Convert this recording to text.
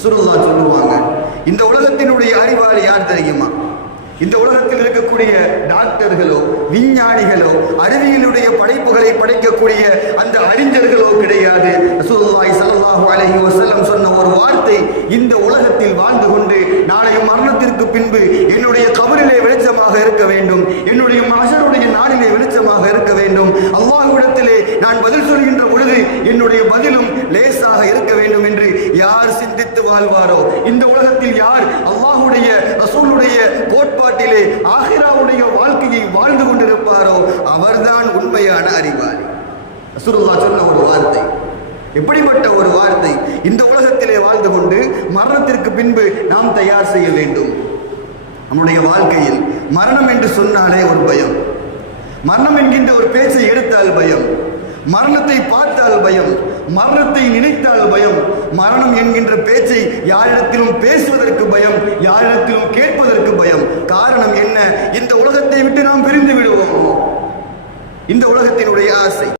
ரசூலுல்லா சொல்லுவாங்க இந்த உலகத்தினுடைய அறிவாளி யார் தெரியுமா? இந்த உலகத்தில் இருக்கக்கூடிய டாக்டர்களோ விஞ்ஞானிகளோ அறிவியலுடைய படைப்புகளை படைக்கக்கூடிய அந்த அறிஞர்களோ கிடையாது. ரசூலுல்லாஹி ஸல்லல்லாஹு அலைஹி வஸல்லம் சொன்ன ஒரு வார்த்தை இந்த உலகத்தில் வாழ்ந்து கொண்டு நாளைய மரணத்திற்கு பின்பு என்னுடைய கபரிலே வெளிச்சமாக இருக்க வேண்டும். என்னுடைய மகனுடைய நாடிலே வெளிச்சமாக இருக்க வேண்டும். அல்லாஹ்விடத்திலே நான் பதில் சொல்கின்ற பொழுது என்னுடைய பதிலும் லேசாக இருக்க வேண்டும் என்று யார் சிந்தித்து வாழ்வாரோ? இந்த உலகத்தில் யார் அல்லாஹுடைய ரசூலுடைய கோட்பாட்டிலே ஆஹிராவுடைய வாழ்க்கையை வாழ்ந்து கொண்டிருப்பாரோ? அவர்தான் உண்மையான அறிவாளி. ரசூலுல்லா சொன்ன ஒரு வார்த்தை. எப்படிப்பட்ட ஒரு வார்த்தை? இந்த உலகத்திலே வாழ்ந்து கொண்டு மரணத்திற்கு பின்பு நாம் தயார் செய்ய வேண்டும். நம்முடைய வாழ்க்கையில் மரணம் என்று சொன்னாலே ஒரு பயம். மரணம் என்கின்ற ஒரு பேச்சை எடுத்தால் பயம். மரணத்தை நினைத்தால் பயம் மரணத்தை நினைத்தால் பயம் மரணம் என்கின்ற பேச்சை யாரிடத்திலும் பேசுவதற்கு பயம் யாரிடத்திலும் கேட்பதற்கு பயம். காரணம் என்ன? இந்த உலகத்தை விட்டு நாம் பிரிந்து விடுவோம். இந்த உலகத்தினுடைய ஆசை.